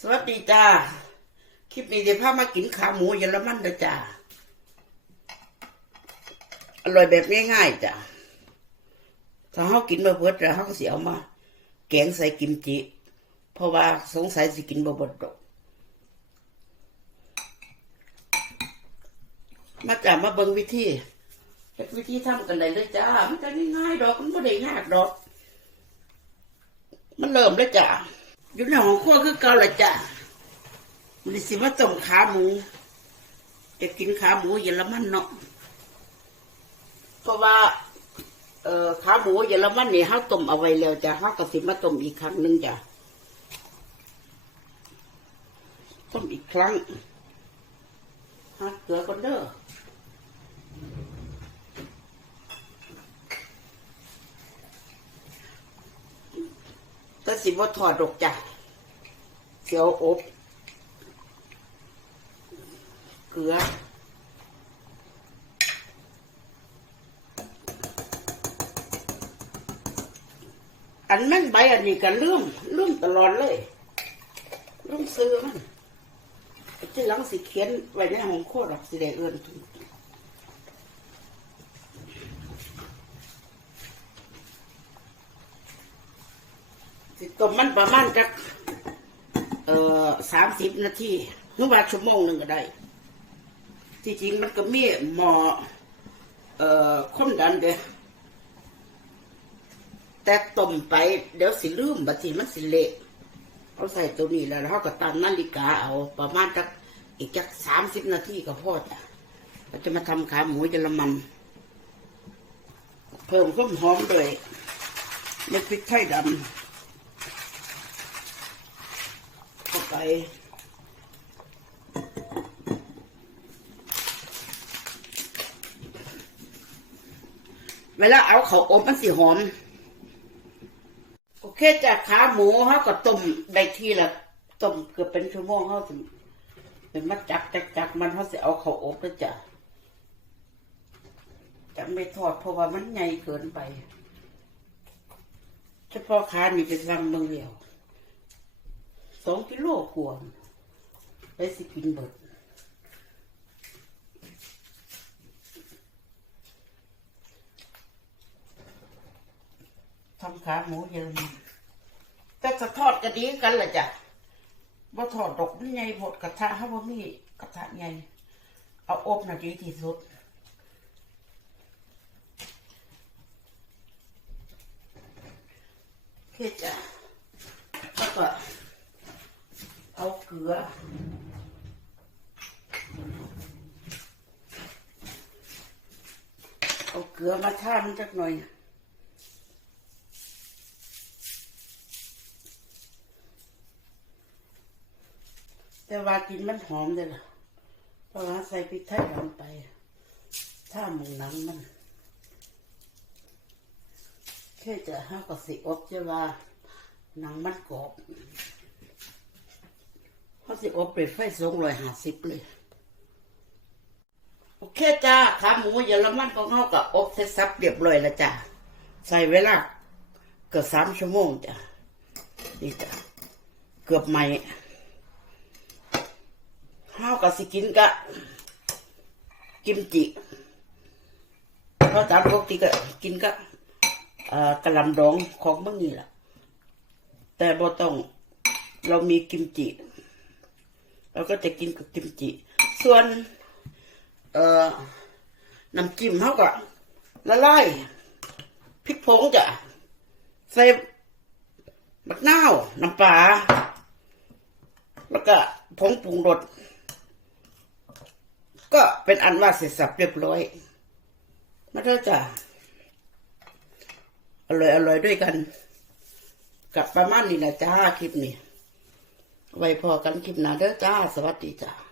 สวัสดีจ้า คลิปนี้เดี๋ยวพามากินขาหมูเยอรมันนะจ้า อร่อยแบบง่ายๆจ้ะถ้าเขากินมาเพิดแล้วเขาก็สิเอามา แกงใส่กิมจิ เพราะว่าสงสัยสิกินบ่บดดอกมาจ้ามาเบิ่งวิธีเฮ็ดวิธีทำกันได้เลยจ้า มันก็ง่ายๆดอก มันบ่ได้ยากดอก มันเริ่มแล้วจ้ะ อยู่ในห้องครัวคือเก่าละจ้ะมันสิมาต้มขาหมูจะกินขาหมูเยอรมันเนาะเพราะว่า เอ่อขาหมูเยอรมันนี่เฮาต้มเอาไว้แล้วจ้ะเฮาก็สิมาต้มอีกครั้งหนึงจ้ะต้มอีกครั้งฮะเกลือก่อนเด้อ สิบ่ถอดดอกจ้ะเสียวอบ เกลืออันนั้นใบอันนี้ก็ลืมลืมตลอดเลยลืมซื้อมันที่หลังสิเขียนไว้ในห้องโคตรสิได้เอื้อน สิต้มมันประมาณจักเอ่อสามสิบนาทีหรือว่าชั่วโมงหนึ่งก็ได้ ที่จริงมันก็มีหมอเอ่อคมดันเด้แต่ต้มไป เดี๋ยวสิลืมบัดทีมันสิเละเอาใส่ตัวนี้แล้วเขาก็ตั้งนาฬิกาเอาประมาณจักอีกจักสามสิบนาทีก็พอจ้ะเราจะมาทำขาหมูเยอรมัน เพิ่มความหอมด้วยเม็ดพริกไทยดำเข้า ไปเวลาเอาเขาอบมันสิหอม โอเคจากขาหมูเขาก็ต้มได้ทีละต้มเกือบเป็นชั่วโมงเขาถึงเป็นมัดจักจักจักมันเขาสิเอาเขาอบแล้วจ้ะจะไม่ทอดเพราะว่ามันใหญ่เกินไปเฉพาะขานี่เป็นรังเมืองเดียว สองกิโลกว่าไปสิกินเบิดทำขาหมูเยอรมันแต่จะทอดก็ดีกันแหละจ้ะบ่ทอดดอกมันใหญ่หมดกระทะเขาบ่มีกระทะใหญ่เอาอบน่ะดีที่สุดเพื่อจะแล้วก็เอาเก ลือ เอาเกลือมาท่ามันจักหน่อยแต่ว่ากินมันหอมเลยล่ะเพราะว่าใส่พริกไทยลงไป ถ้าหมูหนังมันแค่จะห้ากับสิอบจะว่าหนังมันกรอบ เขาสิอบไปไฟสองร้อยห้าสิบเลย โอเคจ้าขาหมูเยอรมันของเขากับอบเสร็จสับเรียบร้อยแล้วจ้าใส่เวลาเกือบสามชั่วโมงจ้ะนี่จ้ะเกือบไหม่ข้าวกับสิกินกะกิมจิเขาตามปกติก็กินกะเอ่อกะหล่ำดองของเมื่อนี้แหละแต่บ่ต้องเรามีกิมจิ เราก็จะกินกับกิมจิ ส่วน เอ่อน้ำจิ้มเขาก็ละลายพริกผงจ้ะใส่มะนาวน้ำปลาแล้วก็ผงปรุงรสก็เป็นอันว่าเสร็จสับเรียบร้อย มาเถอะจ้ะอร่อยอร่อยด้วยกัน กับประมาณนี้นะจ้าคลิปนี้ ไว้พอกันคลิปหน้าเด้อจ้า สวัสดีจ้า